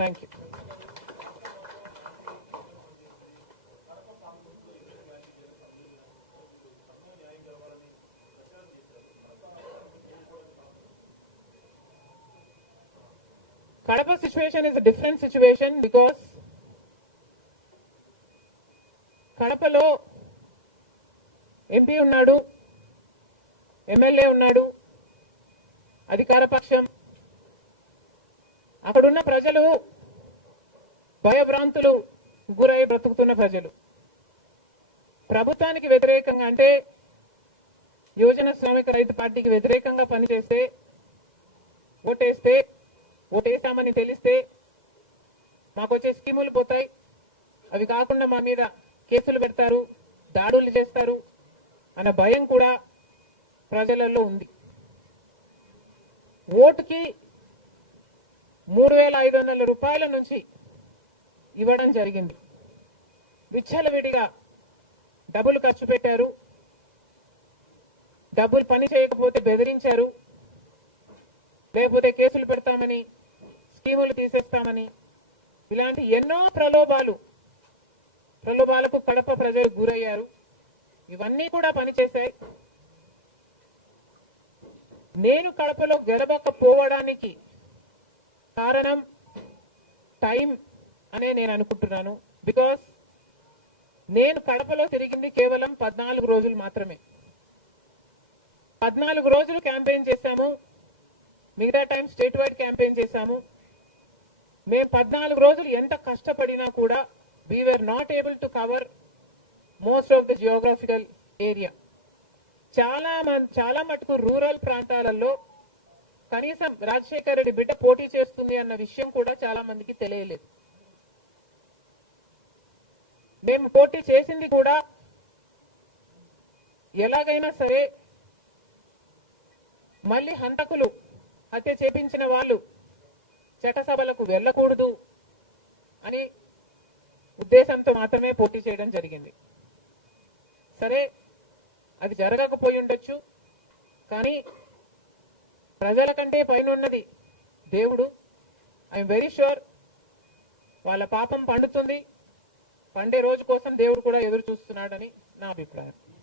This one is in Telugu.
thank you Kadapa situation is a different situation because కడపలో ఎంపీ ఉన్నాడు ఎమ్మెల్యే ఉన్నాడు అధికార పక్షం అక్కడున్న ప్రజలు భయభ్రాంతులు గురై బ్రతుకుతున్న ప్రజలు ప్రభుత్వానికి వ్యతిరేకంగా అంటే యువజన శ్రామిక రైతు పార్టీకి వ్యతిరేకంగా పనిచేస్తే ఓటేస్తే ఓటేసామని తెలిస్తే మాకు వచ్చే స్కీములు పోతాయి అవి కాకుండా మా మీద కేసులు పెడతారు దాడులు చేస్తారు అన్న భయం కూడా ప్రజలలో ఉంది ఓటుకి మూడు వేల ఐదు వందల రూపాయల నుంచి ఇవ్వడం జరిగింది విచ్చలవిడిగా డబ్బులు ఖర్చు పెట్టారు డబ్బులు పని చేయకపోతే బెదిరించారు లేకపోతే కేసులు పెడతామని స్కీములు తీసేస్తామని ఇలాంటి ఎన్నో ప్రలోభాలు ప్రలోభాలకు కడప ప్రజలు గురయ్యారు ఇవన్నీ కూడా పనిచేశాయి నేను కడపలో గెలవకపోవడానికి కారణం టైం అనే నేను అనుకుంటున్నాను బికాస్ నేను కడపలో తిరిగింది కేవలం పద్నాలుగు రోజులు మాత్రమే పద్నాలుగు రోజులు క్యాంపెయిన్ చేశాము మిగతా టైం స్టేట్ వైడ్ క్యాంపెయిన్ చేశాము మేము పద్నాలుగు రోజులు ఎంత కష్టపడినా కూడా we were not able to cover most of the geographical area చాలా మంది చాలా మటుకు రూరల్ ప్రాంతాలలో కనీసం రాజశేఖర రెడ్డి బిడ్డ పోటీ చేస్తుంది అన్న విషయం కూడా చాలా మందికి తెలియలేదు మేము పోటీ చేసింది కూడా ఎలాగైనా సరే మళ్ళీ హంతకులు హత్య చేపించిన వాళ్ళు చట్టసభలకు వెళ్ళకూడదు అని ఉద్దేశంతో మాత్రమే పోటీ చేయడం జరిగింది సరే అది జరగకపోయి ఉండొచ్చు కానీ ప్రజల కంటే పైన ఉన్నది దేవుడు ఐఎమ్ వెరీ షూర్ వాళ్ళ పాపం పండుతుంది పండే రోజు కోసం దేవుడు కూడా ఎదురు చూస్తున్నాడని నా అభిప్రాయం